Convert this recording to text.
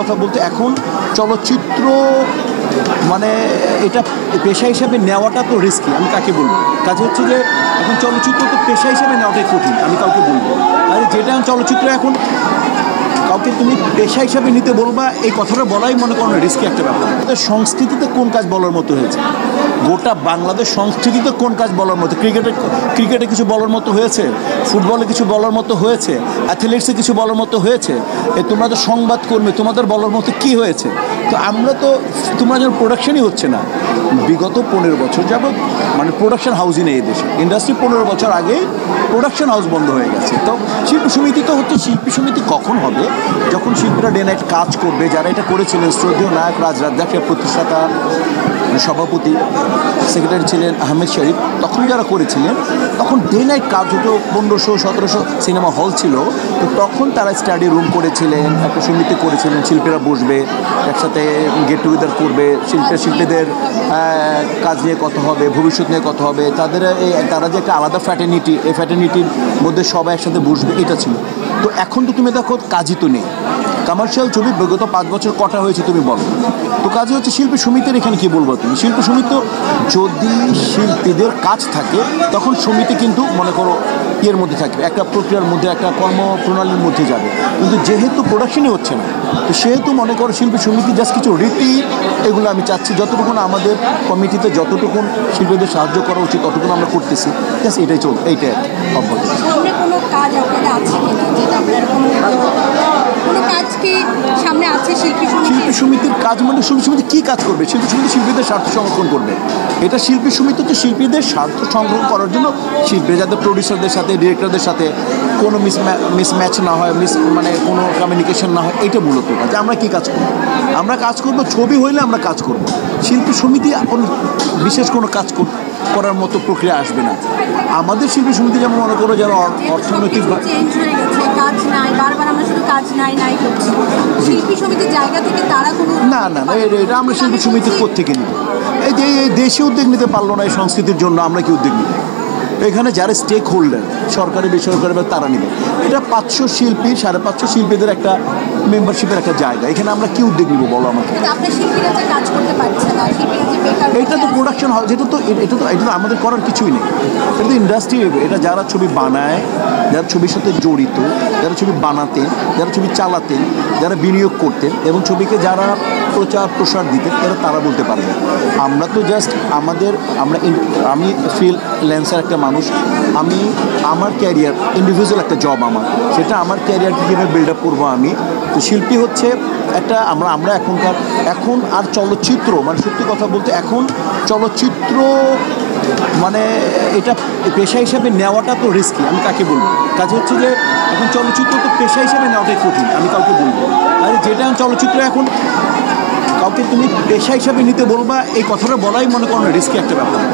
কথা বলতে এখন চলচ্চিত্র মানে এটা পেশা হিসাবে নেওয়াটা তো রিস্কি। আমি কাকে বলবো? কাজে হচ্ছে যে এখন চলচ্চিত্র তো পেশা হিসাবে নেওয়াটাই কঠিন। আমি কাউকে বলবো আরে যেটা চলচ্চিত্র এখন কাউকে তুমি পেশা হিসাবে নিতে বলবা, এই কথাটা বলাই মনে করো রিস্কি একটা ব্যাপার। সংস্কৃতিতে কোন কাজ বলার মতো হয়েছে? গোটা বাংলাদেশ সংস্কৃতিতে কোন কাজ বলার মতো? ক্রিকেটে কিছু বলার মতো হয়েছে, ফুটবলে কিছু বলার মতো হয়েছে, অ্যাথলেটিক্সে কিছু বলার মতো হয়েছে। তোমরা তো সংবাদকর্মী, তোমাদের বলার মতো কি হয়েছে? তো আমরা তো তোমরা যেন প্রোডাকশনই হচ্ছে না। বিগত 15 বছর যাবৎ মানে প্রোডাকশন হাউসই নেই এই দেশে। ইন্ডাস্ট্রি 15 বছর আগে প্রোডাকশন হাউস বন্ধ হয়ে গেছে। তো শিল্পী সমিতি তো হচ্ছে, শিল্পী সমিতি কখন হবে? যখন শিল্পীরা ডে নাইট কাজ করবে। যারা এটা করেছিলেন শ্রদ্ধেয় নায়ক রাজ রাজ্জাকের প্রতিষ্ঠাতা সভাপতি সেক্রেটারি ছিলেন আহমেদ শরীফ, তখন যারা করেছিলেন তখন ডে নাইট কাজ হতো। 1500-1700 সিনেমা হল ছিল। তো তখন তারা স্টাডি রুম করেছিলেন, একটা সমিতি করেছিলেন, শিল্পীরা বসবে একসাথে, গেট টুগেদার করবে, শিল্পীদের কাজ নিয়ে কথা হবে, ভবিষ্যৎ নিয়ে কথা হবে, তারা যে একটা আলাদা ফ্র্যাটার্নিটি, এই ফ্র্যাটার্নিটির মধ্যে সবাই একসাথে বসবে, এটা ছিল। তো এখন তো তুমি দেখো কাজই তো নেই। কমার্শিয়াল ছবি বিগত 5 বছর কটা হয়েছে তুমি বলো? তো কাজে হচ্ছে শিল্পী সমিতির এখানে কি বলবো তুমি? শিল্পী সমিতি যদি শিল্পীদের কাজ থাকে তখন সমিতি কিন্তু মনে করো ইয়ের মধ্যে থাকবে, একটা প্রক্রিয়ার মধ্যে, একটা কর্মপ্রণালীর মধ্যে যাবে। কিন্তু যেহেতু প্রোডাকশনই হচ্ছে না, তো সেহেতু মনে করো শিল্পী সমিতি জাস্ট কিছু রীতি, এগুলো আমি চাচ্ছি যতটুকুন আমাদের কমিটিতে যতটুকুন শিল্পীদের সাহায্য করা উচিত ততটুকু আমরা করতেছি। জাস্ট এইটাই এইটাই অব্যাহত। শিল্পী সমিতির কাজ মানে শিল্পী সমিতি কী কাজ করবে? শিল্পী সমিতি শিল্পীদের স্বার্থ সংরক্ষণ করবে। এটা শিল্পী সমিতি তো শিল্পীদের স্বার্থ সংরক্ষণ করার জন্য, শিল্পী যাতে প্রডিউসারদের সাথে, ডিরেক্টরদের সাথে কোনো মিসম্যাচ না হয়, মানে কোনো কমিউনিকেশন না হয়, এইটা মূলত কাজ। আমরা কী কাজ করব? আমরা কাজ করব ছবি হইলে আমরা কাজ করব। শিল্পী সমিতি এখন বিশেষ কোনো কাজ করার মতো প্রক্রিয়া আসবে না। আমাদের শিল্পী সমিতি যেমন মনে করো যারা অর্থনৈতিক না না না, এটা আমরা শিল্পী সমিতির কোত্থেকে নিব? এই যে এই দেশে উদ্যোগ নিতে পারলো না এই সংস্কৃতির জন্য, আমরা কি উদ্যোগ নিব? এখানে যারা স্টেক হোল্ডার, সরকারি বেসরকারি, তারা নিবে। এটা 500 শিল্পী, 550 শিল্পীদের একটা মেম্বারশিপের একটা জায়গা। এখানে আমরা কি উদ্যোগ নিব বলো আমাকে? এটা তো প্রোডাকশন হাউস, এটা তো আমাদের করার কিছুই নেই। এটা তো ইন্ডাস্ট্রি। এটা যারা ছবি বানায়, যারা ছবির সাথে জড়িত, যারা ছবি বানাতেন, যারা ছবি চালাতেন, যারা বিনিয়োগ করতেন এবং ছবিকে যারা প্রচার প্রসার দিতেন, তারা বলতে পারবে। আমরা তো জাস্ট আমি ফ্রিল্যান্সার একটা মানুষ। আমার ক্যারিয়ার ইন্ডিভিজুয়াল একটা জব আমার, সেটা আমার ক্যারিয়ারকে কীভাবে বিল্ড আপ করবো আমি। তো শিল্পী হচ্ছে একটা আমরা এখন আর চলচ্চিত্র মানে সত্যি কথা বলতে এখন চলচ্চিত্র মানে এটা পেশা হিসাবে নেওয়াটা তো রিস্কি। আমি কাকে বলবো? কাজে হচ্ছে যে এখন চলচ্চিত্র তো পেশা হিসাবে নেওয়াটাই কঠিন। আমি কাউকে বলবো আরে যেটা চলচ্চিত্র এখন কাউকে তুমি পেশা হিসাবে নিতে বলবা, এই কথাটা বলাই মনে করো রিস্কি একটা ব্যাপার।